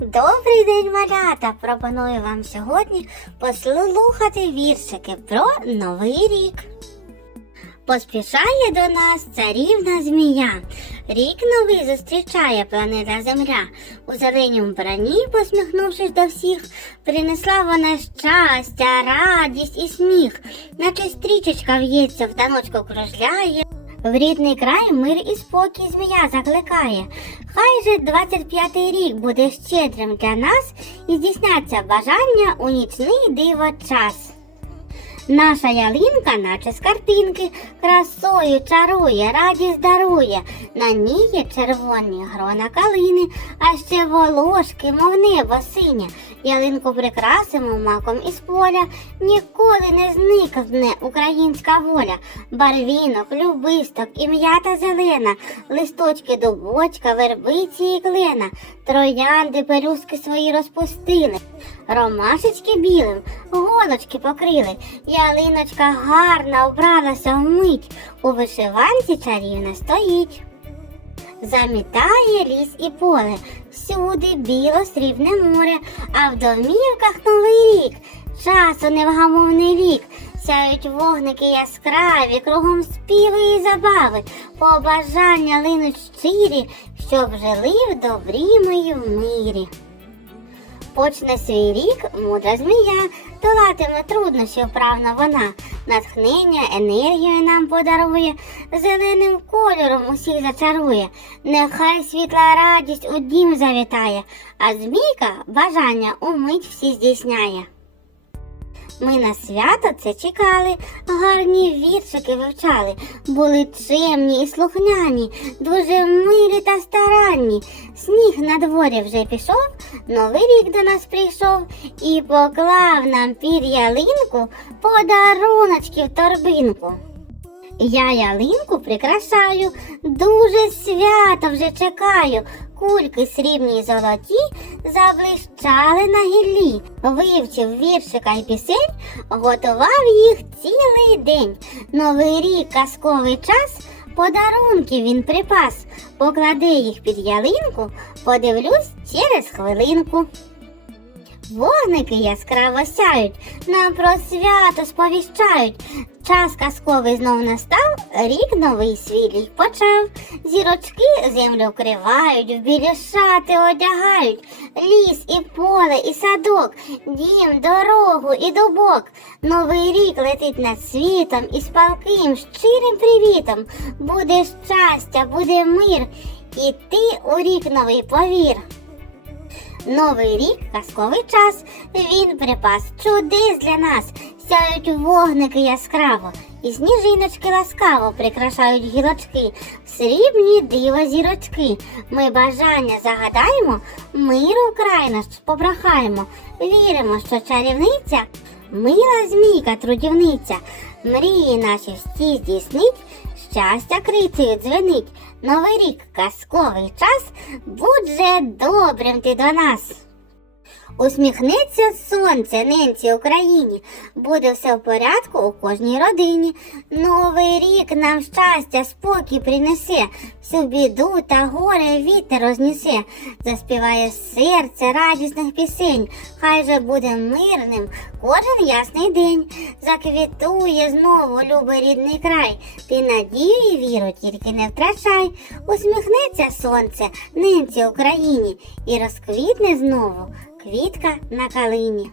Добрий день, малята! Пропоную вам сьогодні послухати віршики про Новий рік. Поспішає до нас царівна змія. Рік новий зустрічає планета Земля. У зеленім бранні, посміхнувшись до всіх, принесла вона щастя, радість і сміх, наче стрічечка в'ється, в таночку кружляє. В рідний край мир і спокій змія закликає. Хай же 25-й рік буде щедрим для нас і здійсняться бажання у нічний диво час. Наша ялинка, наче з картинки, красою чарує, радість дарує. На ній є червоні грона калини, а ще волошки, мов небо синє. Ялинку прикрасимо маком із поля, ніколи не зникне українська воля. Барвінок, любисток, і м'ята зелена, листочки дубочка, вербиці і клена, троянди пелюстки свої розпустили. Ромашечки білим, голочки покрили, ялиночка гарна вбралася вмить, у вишиванці чарівна стоїть. Замітає ліс і поле, всюди біло срібне море, а в домівках новий рік, часу невгамовний вік. Сяють вогники яскраві, кругом співи і забави, побажання линуть щирі, щоб жили в добрі ми в мирі. Почне свій рік мудра змія, долатиме труднощі вправна вона, натхнення, енергію нам подарує, зеленим кольором усіх зачарує, нехай світла радість у дім завітає, а змійка бажання умить всі здійсняє. Ми на свято це чекали, гарні віршики вивчали, були чемні і слухняні, дуже милі та старанні. Сніг на дворі вже пішов, новий рік до нас прийшов і поклав нам під ялинку подаруночки в торбинку. Я ялинку прикрашаю, дуже свято вже чекаю. Кульки срібні й золоті заблищали на гіллі. Вивчив віршика й пісень, готував їх цілий день. Новий рік казковий час, подарунки він припас. Покладе їх під ялинку, подивлюсь через хвилинку. Вогники яскраво сяють, нам про свято сповіщають. Час казковий знов настав, рік новий свій почав. Зірочки землю вкривають, в білі шати одягають, ліс і поле, і садок, дім, дорогу і дубок. Новий рік летить над світом і з палким, щирим привітом. Буде щастя, буде мир, і ти у рік новий повір. Новий рік казковий час, він припас чудес для нас, сяють вогники яскраво, і сніжиночки ласкаво прикрашають гілочки, срібні диво зірочки. Ми бажання загадаємо, миру край наш побрахаємо, віримо, що чарівниця, мила змійка трудівниця, мрії наші всі здійснить, щастя крицею дзвенить. Новий рік казковий час, будь же добрим ти до нас. Усміхнеться сонце ненці Україні, буде все в порядку у кожній родині. Новий рік нам щастя, спокій принесе, всю біду та горе вітер рознесе, заспіває серце радісних пісень, хай же буде мирним кожен ясний день. Заквітує знову любий рідний край. Ти надію і віру тільки не втрачай. Усміхнеться сонце ненці Україні і розквітне знову квітка на калині.